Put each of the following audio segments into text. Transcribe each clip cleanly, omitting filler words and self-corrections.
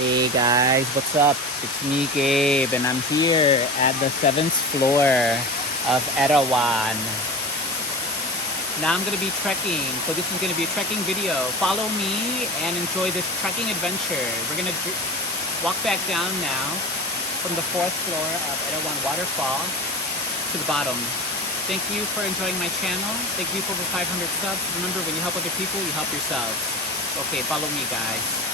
Hey guys, what's up? It's me, Gabe, and I'm here at the 7th floor of Erawan. Now I'm gonna be trekking, so this is gonna be a trekking video. Follow me and enjoy this trekking adventure. We're gonna walk back down now from the 4th floor of Erawan Waterfall to the bottom. Thank you for enjoying my channel. Thank you for over 500 subs. Remember, when you help other people, you help yourselves. Okay, follow me, guys.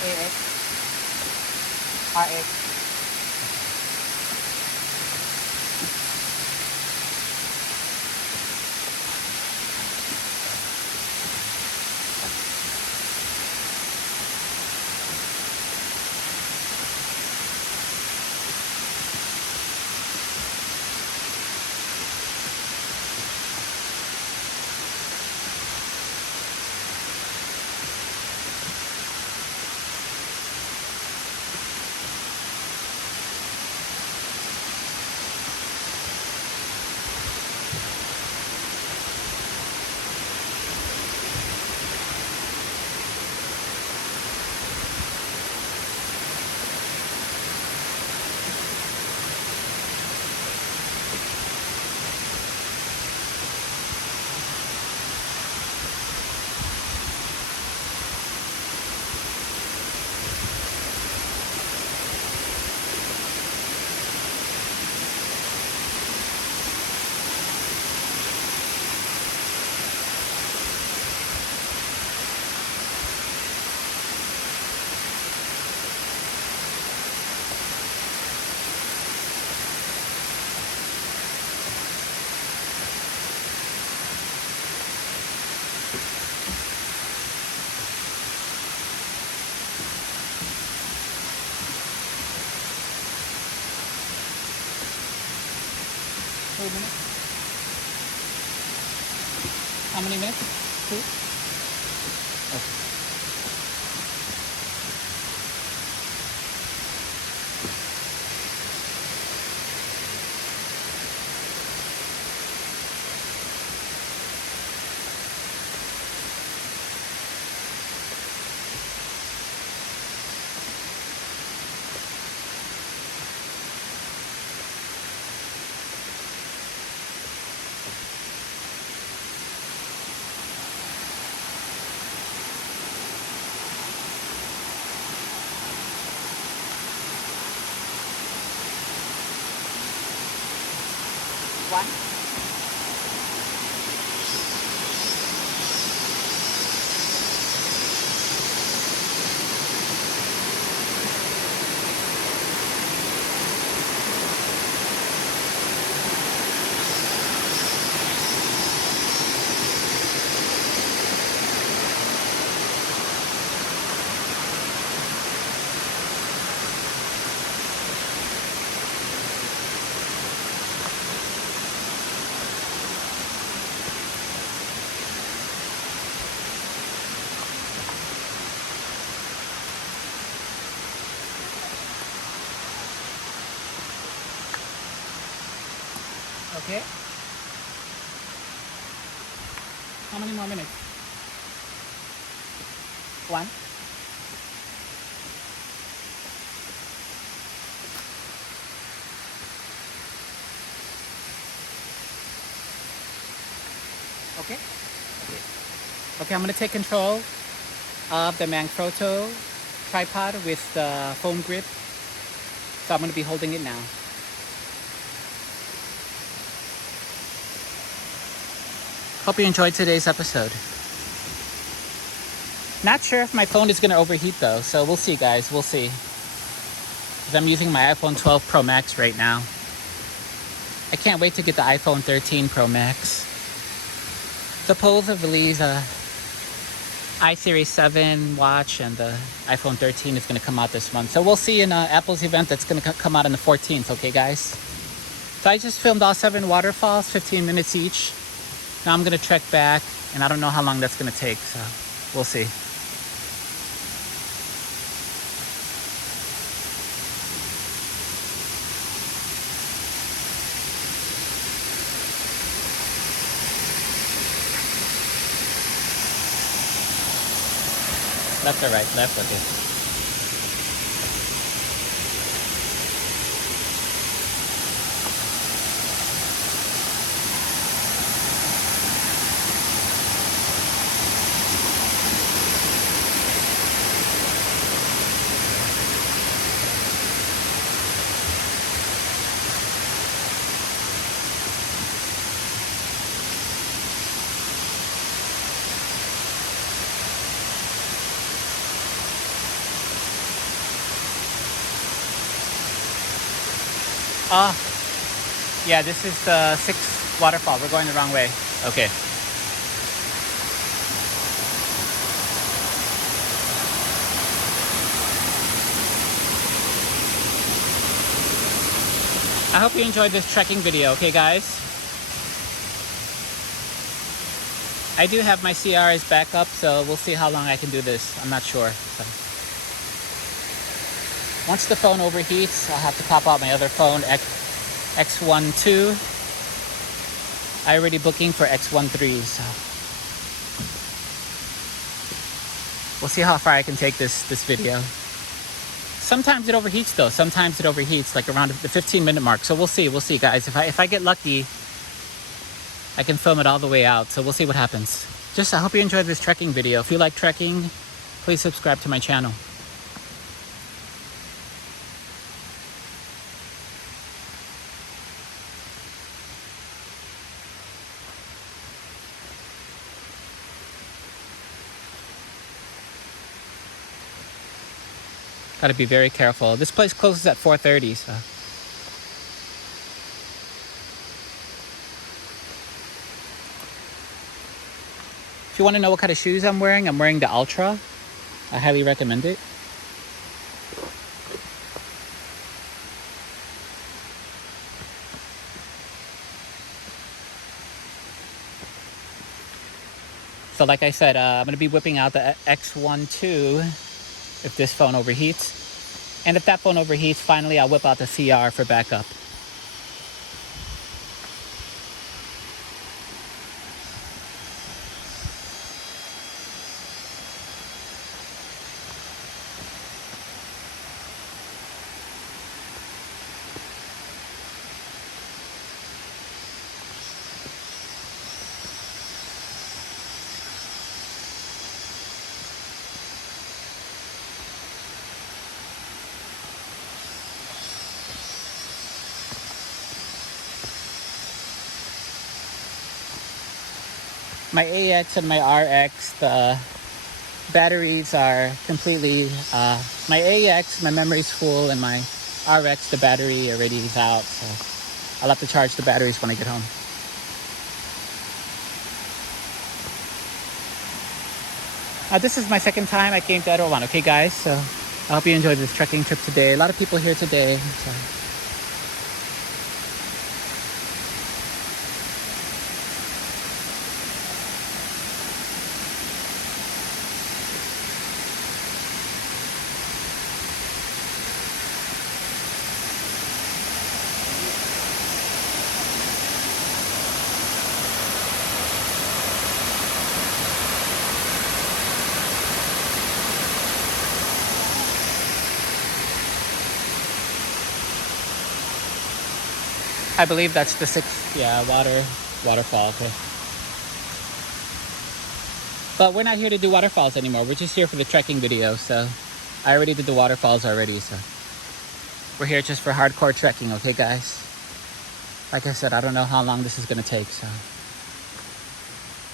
AX, RX. Wait a minute. How many minutes? 2? Okay. One. Okay. How many more minutes? 1. Okay. Okay, I'm gonna take control of the Manfrotto tripod with the foam grip. So I'm gonna be holding it now. Hope you enjoyed today's episode. Not sure if my phone is gonna overheat though, so we'll see guys, we'll see. Because I'm using my iPhone 12 Pro Max right now. I can't wait to get the iPhone 13 Pro Max. Supposedly the iSeries 7 watch and the iPhone 13 is going to come out this month. So we'll see in Apple's event that's going to come out on the 14th, okay guys? So I just filmed all 7 waterfalls, 15 minutes each. Now I'm going to trek back, and I don't know how long that's going to take, so we'll see. Left or right? Left, okay. Yeah, this is the 6th waterfall. We're going the wrong way. Okay. I hope you enjoyed this trekking video, okay guys? I do have my CR as backup, so we'll see how long I can do this. I'm not sure. So. Once the phone overheats, I'll have to pop out my other phone, X1 II. I already booking for X1 III, so we'll see how far I can take this video. Sometimes it overheats though. Sometimes it overheats like around the 15-minute mark. So we'll see guys. If I get lucky, I can film it all the way out. So we'll see what happens. Just I hope you enjoyed this trekking video. If you like trekking, please subscribe to my channel. Gotta be very careful. This place closes at 4:30, so. If you want to know what kind of shoes I'm wearing the Ultra. I highly recommend it. So like I said, I'm gonna be whipping out the X1 II if this phone overheats. And if that phone overheats, finally I'll whip out the CR for backup. My AX and my RX, the batteries are completely, my AX, my memory's full, and my RX, the battery already is out, so I'll have to charge the batteries when I get home. This is my second time I came to Erawan, okay guys? So I hope you enjoyed this trekking trip today. A lot of people here today, so. I believe that's the 6th, yeah, waterfall, okay. But we're not here to do waterfalls anymore. We're just here for the trekking video. So I already did the waterfalls already. So we're here just for hardcore trekking. Okay, guys? Like I said, I don't know how long this is going to take. So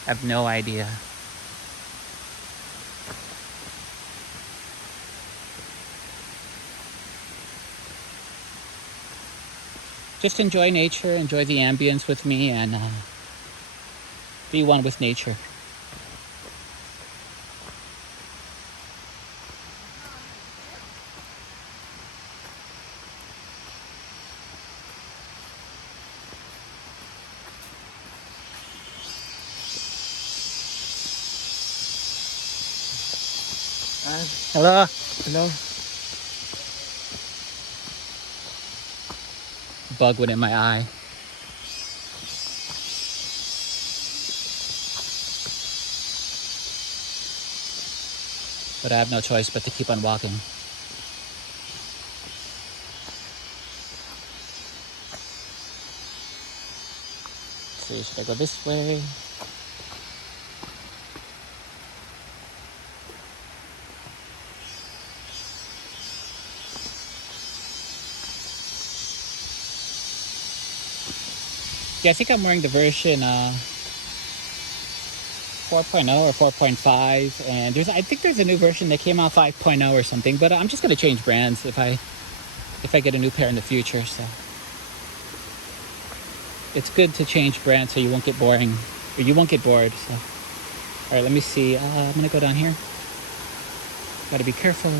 I have no idea. Just enjoy nature, enjoy the ambience with me, and be one with nature. Hello. Hello. Bug went in my eye. But I have no choice but to keep on walking. Let's see, should I go this way? Yeah, I think I'm wearing the version 4.0 or 4.5, and I think there's a new version that came out 5.0 or something. But I'm just gonna change brands if I get a new pair in the future. So it's good to change brands so you won't get boring, or you won't get bored. So all right, let me see. I'm gonna go down here. Gotta be careful.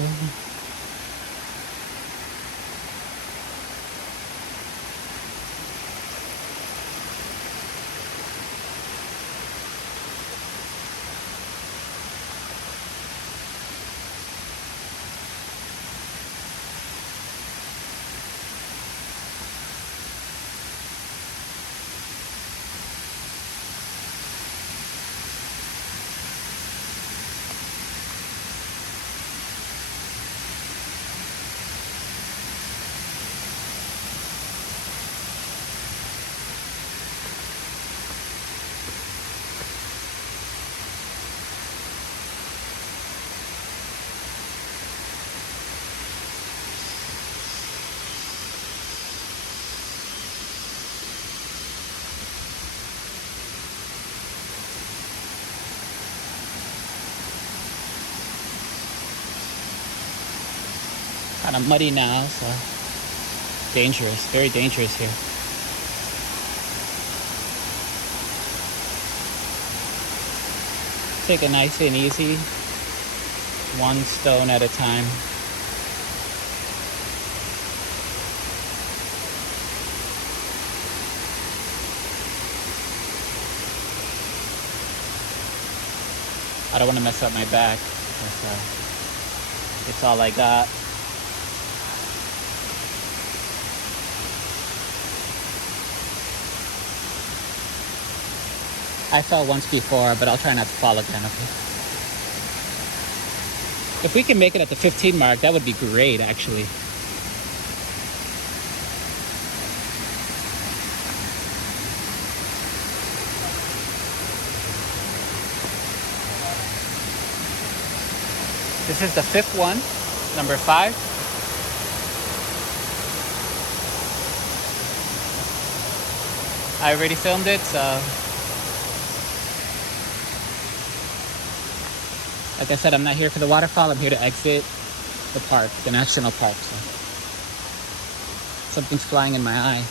Kind of muddy now, so dangerous, very dangerous here. Take it nice and easy, one stone at a time. I don't want to mess up my back, because it's all I got. I fell once before, but I'll try not to fall again, okay? If we can make it at the 15 mark, that would be great, actually. This is the 5th one, number 5. I already filmed it, so like I said, I'm not here for the waterfall. I'm here to exit the park, the national park. So something's flying in my eye.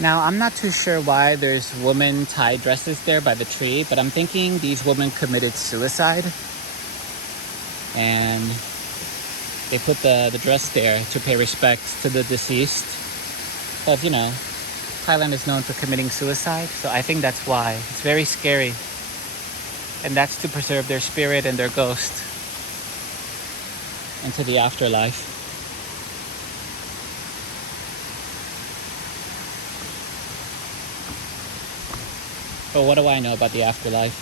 Now, I'm not too sure why there's women tied dresses there by the tree, but I'm thinking these women committed suicide. and they put the dress there to pay respects to the deceased. Because, you know, Thailand is known for committing suicide, so I think that's why. It's very scary. And that's to preserve their spirit and their ghost into the afterlife. But what do I know about the afterlife?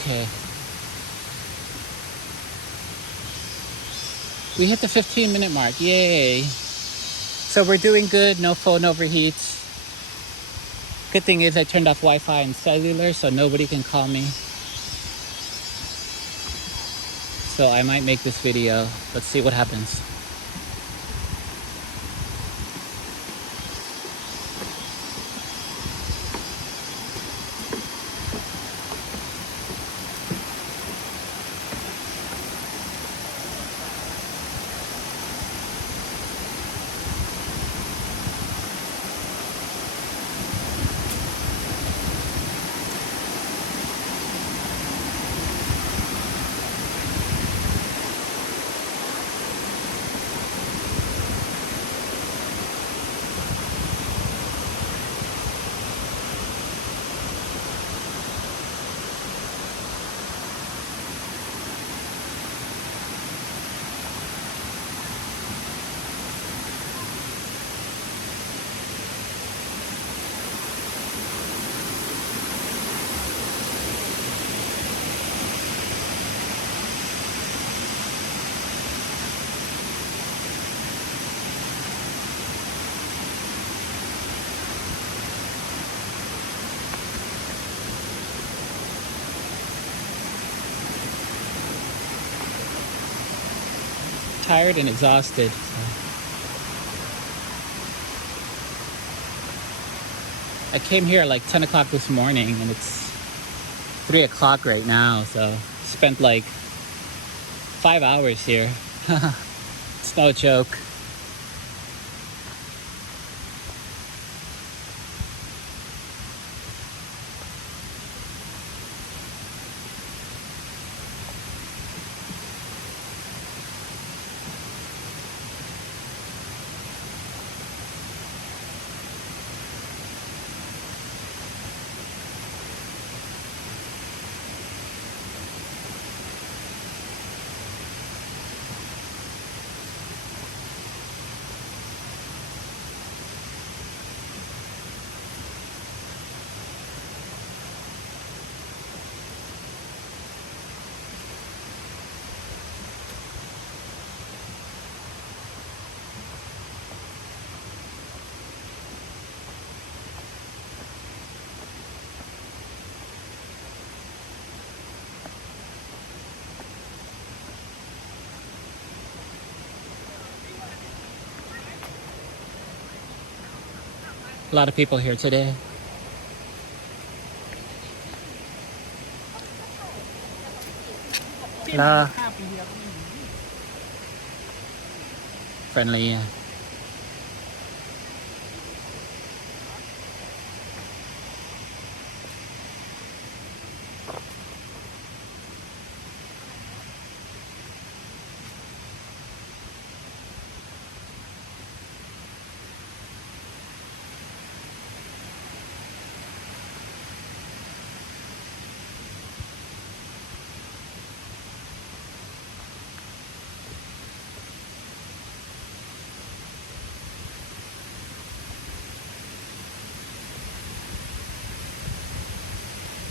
Okay. We hit the 15-minute mark. Yay. So we're doing good. No phone overheats. Good thing is I turned off Wi-Fi and cellular so nobody can call me. So I might make this video. Let's see what happens. Tired and exhausted. I came here at like 10 o'clock this morning and it's 3 o'clock right now, so spent like 5 hours here. It's no joke. A lot of people here today. Hello. Friendly.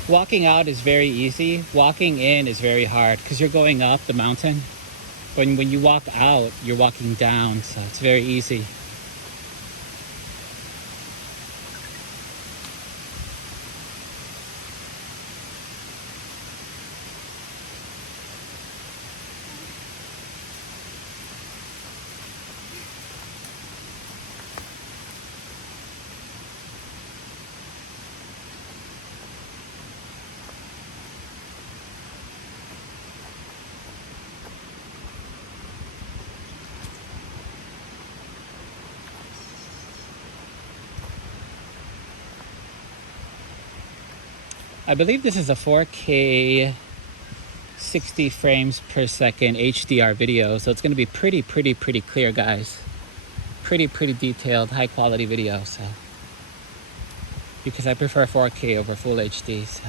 Walking out is very easy. Walking in is very hard because you're going up the mountain. When you walk out, you're walking down, so it's very easy. I believe this is a 4K 60 frames per second HDR video, so it's going to be pretty clear, guys. Pretty detailed, high quality video. So because I prefer 4K over full HD. So.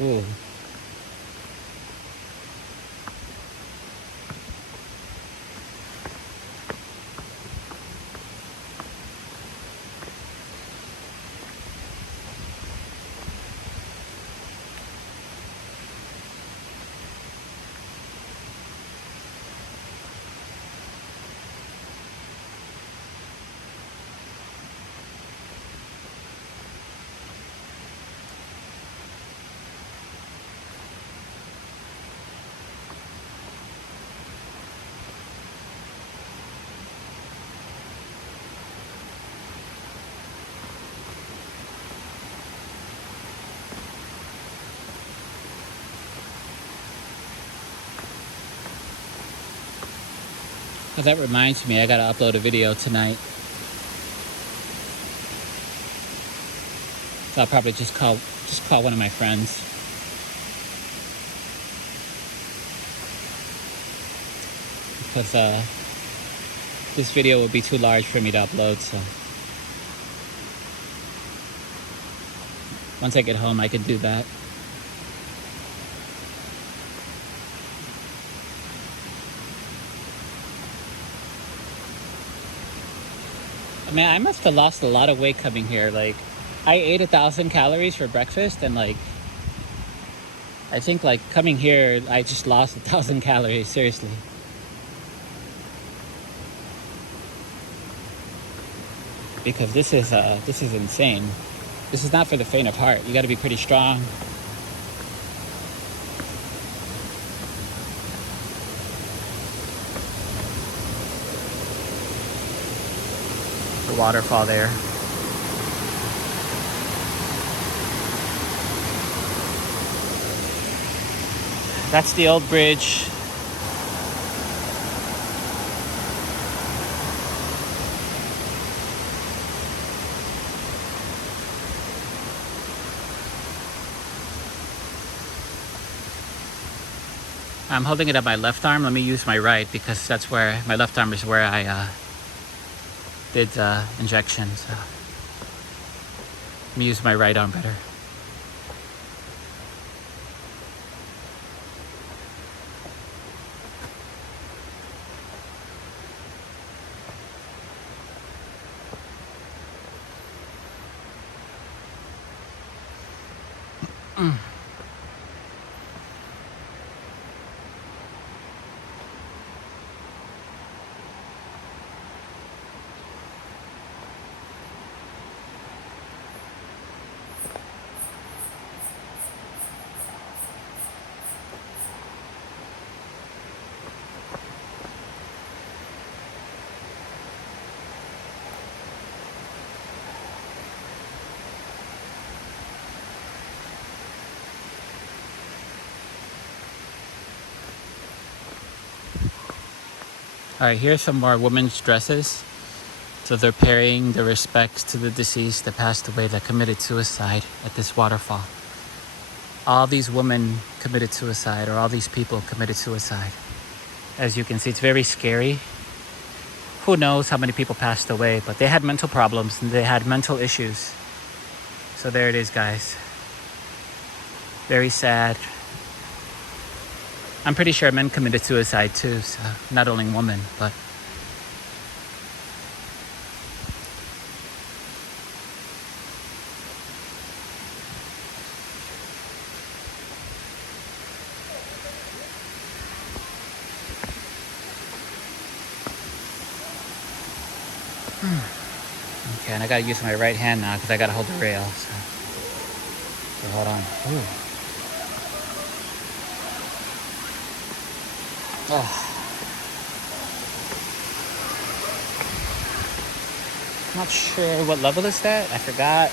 Ooh. Well, that reminds me, I gotta upload a video tonight. So I'll probably just call one of my friends. Because this video would be too large for me to upload, so once I get home I could do that. I mean, I must have lost a lot of weight coming here. Like, I ate 1,000 calories for breakfast, and like, I think like coming here, I just lost 1,000 calories, seriously. Because this is insane. This is not for the faint of heart. You gotta be pretty strong. The waterfall there. That's the old bridge. I'm holding it up my left arm. Let me use my right because that's where my left arm is where I did injection. So let me use my right arm better. All right, here's some more women's dresses. So they're paying their respects to the deceased that passed away, that committed suicide at this waterfall. All these women committed suicide, or all these people committed suicide. As you can see, it's very scary. Who knows how many people passed away, but they had mental problems and they had mental issues. So there it is, guys. Very sad. I'm pretty sure men committed suicide too, so not only women, but okay, and I gotta use my right hand now because I gotta hold the rail. So. Okay, hold on. Ooh. Oh. Not sure what level is that. I forgot.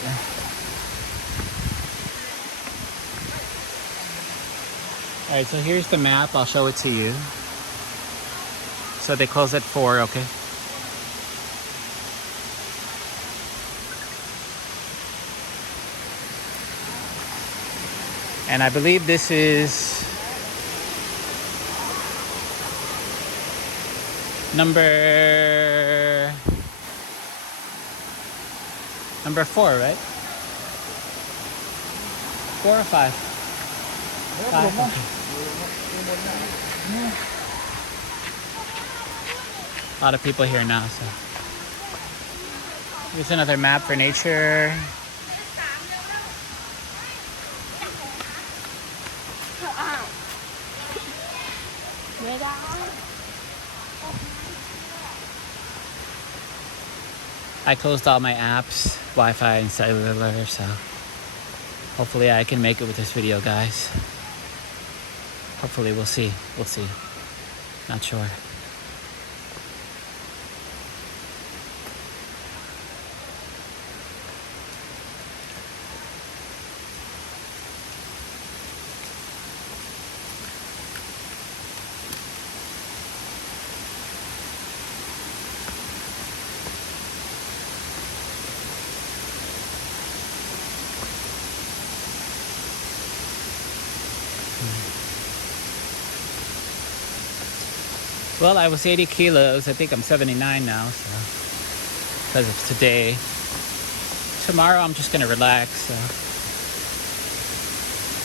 All right, so here's the map. I'll show it to you. So they close at 4, okay? And I believe this is number 4, right? 4 or 5? 5. Okay. A lot of people here now, so. Here's another map for nature. I closed all my apps, Wi-Fi and cellular, so hopefully I can make it with this video, guys. Hopefully, we'll see. We'll see. Not sure. Well, I was 80 kilos. I think I'm 79 now, so because it's today. Tomorrow I'm just gonna relax. So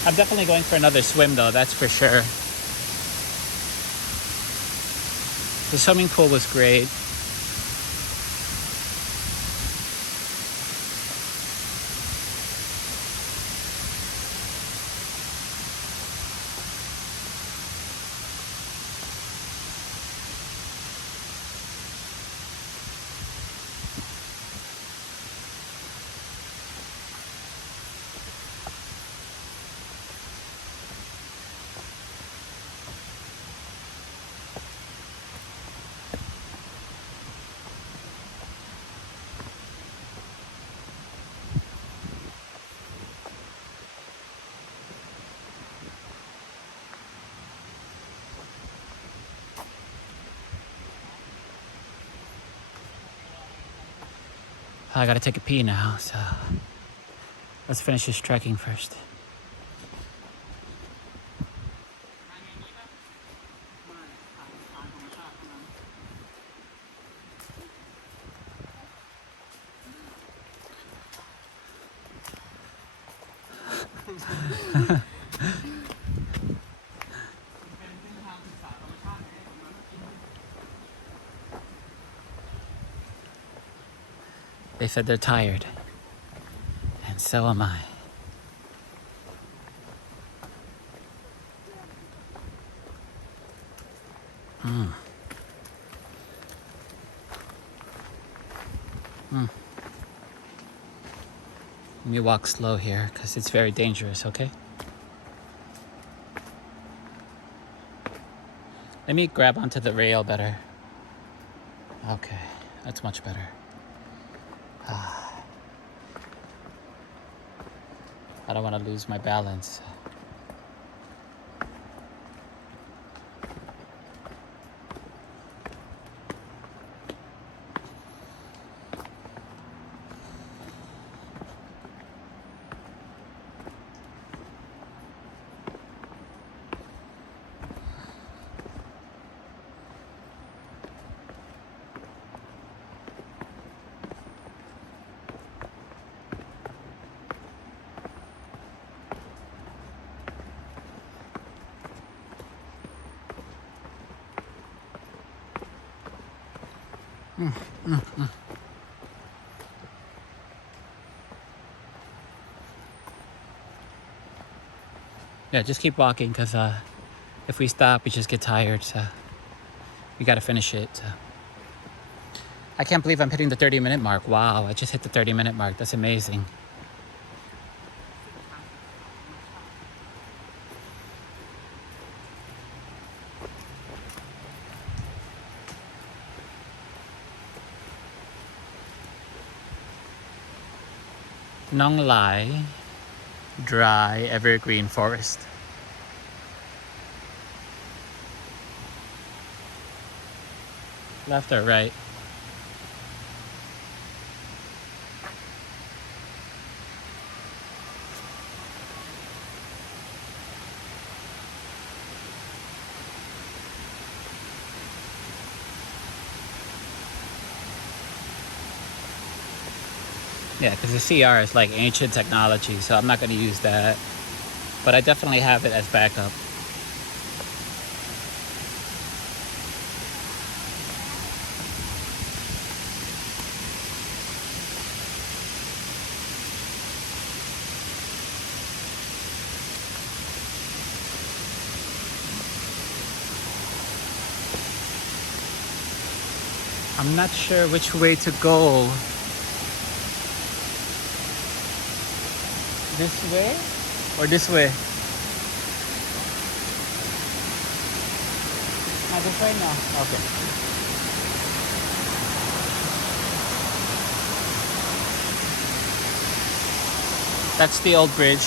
I'm definitely going for another swim, though. That's for sure. The swimming pool was great. I gotta take a pee now, so let's finish this trekking first. They said they're tired, and so am I. Let me walk slow here, because it's very dangerous, okay? Let me grab onto the rail better. Okay, that's much better. I don't want to lose my balance. Yeah, just keep walking, because if we stop, we just get tired, so we gotta finish it. So. I can't believe I'm hitting the 30-minute mark. Wow, I just hit the 30-minute mark. That's amazing. Nong Lai Dry Evergreen Forest. Left or right? Yeah, because the CR is like ancient technology, so I'm not going to use that. But I definitely have it as backup. I'm not sure which way to go. This way or this way? Not this way? No. Okay. That's the old bridge.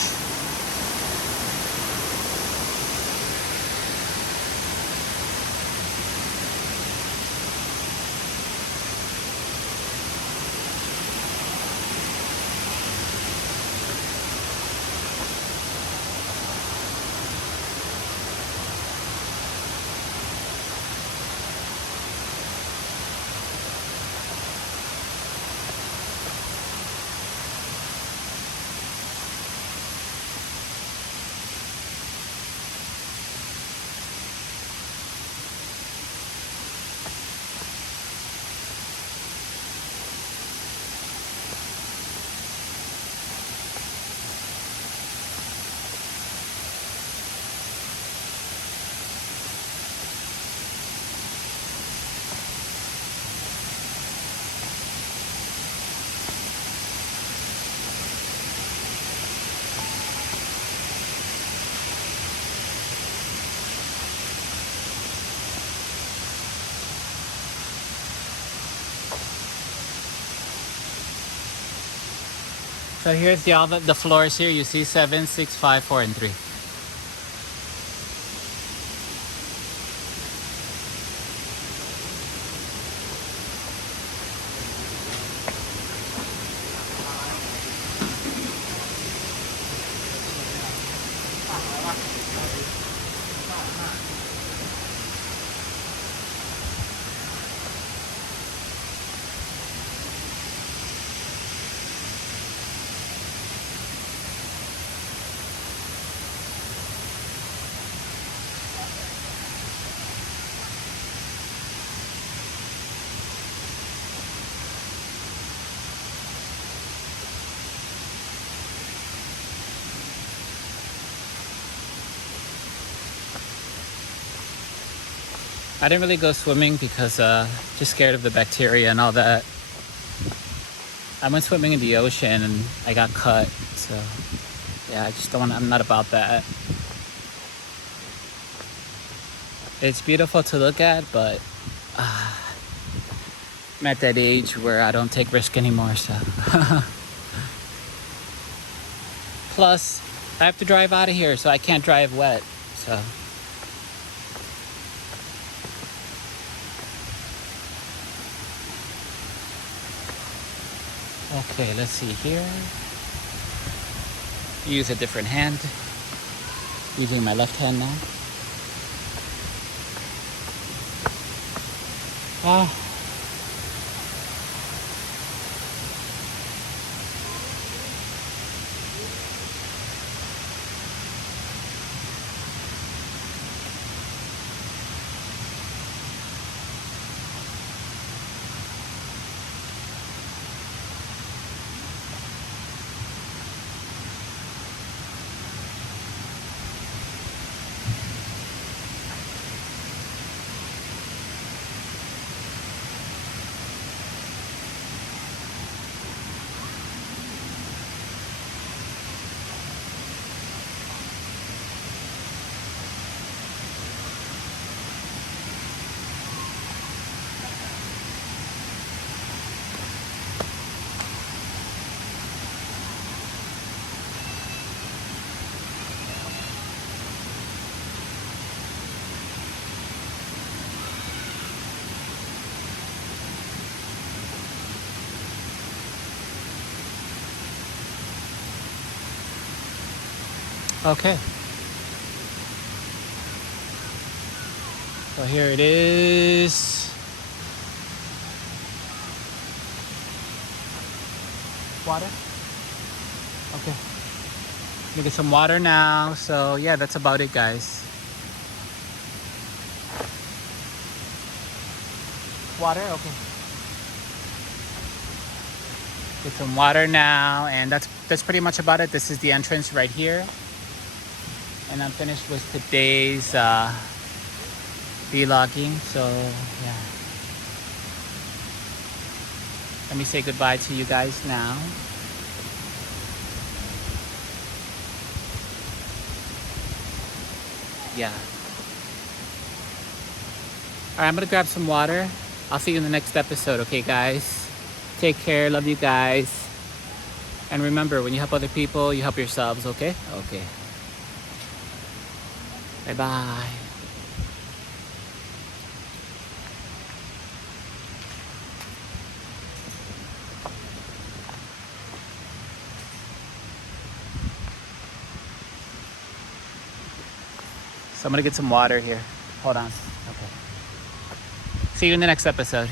So here's the floors here. You see 7, 6, 5, 4, and 3. I didn't really go swimming because just scared of the bacteria and all that. I went swimming in the ocean and I got cut. So yeah, I just don't want. I'm not about that. It's beautiful to look at, but I'm at that age where I don't take risk anymore. So plus, I have to drive out of here, so I can't drive wet. So. Okay, let's see here. Use a different hand. Using my left hand now. Ah. Okay. So here it is. Water? Okay. Gonna get some water now. So yeah, that's about it, guys. Water? Okay. Get some water now, and that's pretty much about it. This is the entrance right here. And I'm finished with today's vlogging. So yeah. Let me say goodbye to you guys now. Yeah. Alright, I'm gonna grab some water. I'll see you in the next episode, okay, guys? Take care. Love you guys. And remember, when you help other people, you help yourselves, okay? Okay. Bye-bye. So I'm gonna get some water here. Hold on. Okay. See you in the next episode.